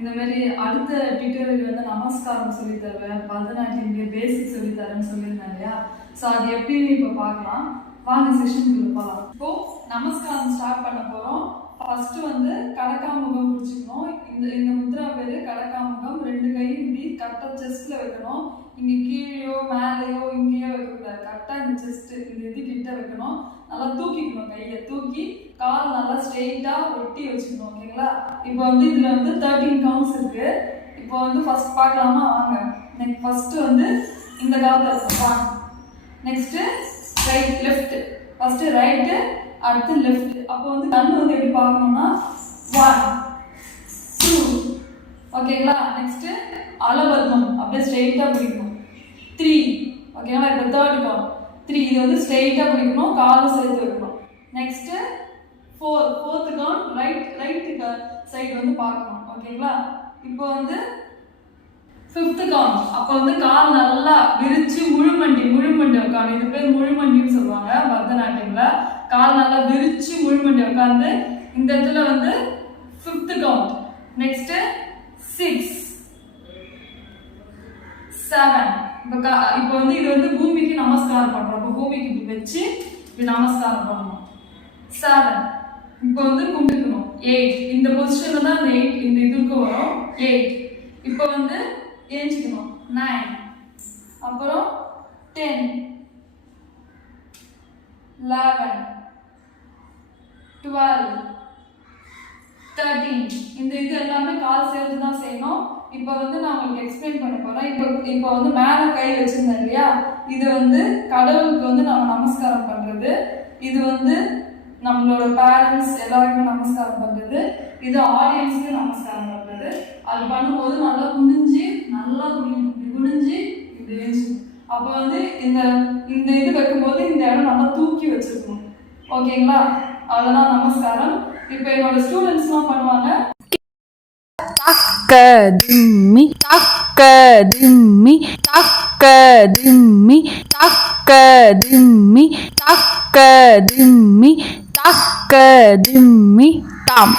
இந்த மாதிரி அடுத்த டியூட்டோரியல் வந்து நமஸ்காரம் சொல்லி தருவேன், பரதநாட்டியம்ல பேசிக் சொல்லி தரேன்னு சொல்லியிருந்தேன் இல்லையா? ஸோ அது எப்படின்னு இப்போ பார்க்கலாம். வாங்க செஷனுக்குள்ள போகலாம். இப்போ நமஸ்காரம் ஸ்டார்ட் பண்ண போகிறோம். ஃபர்ஸ்ட் வந்து கடக்காமுகம் பிடிச்சிக்கணும். இந்த முத்ரா பேரு கடக்காமுகம். 2 கையும் இப்படி கரெக்டாக செஸ்ட்ல வைக்கணும். இங்கே கீழேயோ மேலேயோ இங்கேயோ வைக்கக்கூடாது. கரெக்டாக இந்த செஸ்ட் இந்த இது கிட்ட வைக்கணும். நல்லா தூக்கிக்கணும். கையை தூக்கி கால் நல்லா ஸ்ட்ரெயிட்டா ஒட்டி வச்சுக்கணும். ஓகேங்களா? இப்போ வந்து இதுல வந்து 13 கவுண்ட்ஸ் இருக்கு. இப்போ வந்து ஃபர்ஸ்ட் பார்க்கலாமா? வாங்க. நெக்ஸ்ட் ஃபர்ஸ்ட் வந்து இந்த காலத்துல இருக்கும். Next right left. First right, அடுத்து லெஃப்ட். அப்போ வந்து கண்ணு வந்து எப்படி பார்க்கணும்னா 1 2 ஓகேங்களா? நெக்ஸ்ட் அலவர்மம் அப்படியே ஸ்ட்ரெயிட்டா பிடிக்கணும். 3 ஓகேங்களா? இப்போ தேர்ட் கவுண்ட் 3. இது வந்து ஸ்ட்ரெயிட்டா பிடிக்கணும், காலை சேர்த்து வைக்கணும். Next 4th count right side வந்து பார்க்கணும். ஓகேங்களா? இப்போ வந்து 5th கவுண்ட். அப்போ வந்து கால் நல்லா விரிச்சு முழுமண்டி உட்காந்து, இது பேர் முழுமண்டின்னு சொல்லுவாங்க பரதநாட்டியம்ல. கால் நல்லா விரிச்சு முழுமண்டி உட்காந்து இந்த இடத்துல வந்து 5th கவுண்ட். நெக்ஸ்ட் 6 7. இப்போ வந்து இது வந்து பூமிக்கு நமஸ்காரம் பண்றோம். இப்போ பூமிக்கு இப்படி வச்சு இப்படி நமஸ்காரம் பண்ணணும். 7. இப்போ வந்து கும்பிட்டுக்கணும். 8. இந்த பொசிஷன்ல தான் அந்த 8 இந்த இதுக்கு வரும். 8. இப்போ வந்து ஏஞ்சிக்கணும். 9. அப்புறம் 10 11 12 13. இந்த இது எல்லாமே கால் சேர்த்து தான் செய்யணும். இப்போ வந்து நான் உங்களுக்கு எக்ஸ்பிளைன் பண்ண போறேன். இப்போ வந்து மேலே கை வச்சிருந்தேன் இல்லையா? இது வந்து கடவுளுக்கு வந்து நம்ம நமஸ்காரம் பண்றது. இது வந்து நம்மளோட பேரண்ட்ஸ் எல்லாருக்குமே நமஸ்காரம் பண்றது. இது ஆடியன்ஸ்க்கு நமஸ்காரம் பண்றது. அது பண்ணும்போது நல்லா குனிஞ்சு இப்படி எழுச்சிக்கணும். அப்போ வந்து இந்த இது வைக்கும்போது இந்த இடம் நல்லா தூக்கி வச்சிருக்கணும். ஓகேங்களா? அவ்வளோதான் நமஸ்காரம். இப்போ என்னோட ஸ்டூடெண்ட்ஸ்லாம் பண்ணுவாங்க. தக்க திம்மி தக்க திம்மி தக்க திம்மி தக்க திம்மி தக்க திம்மி தக்க திம்மி தாம்.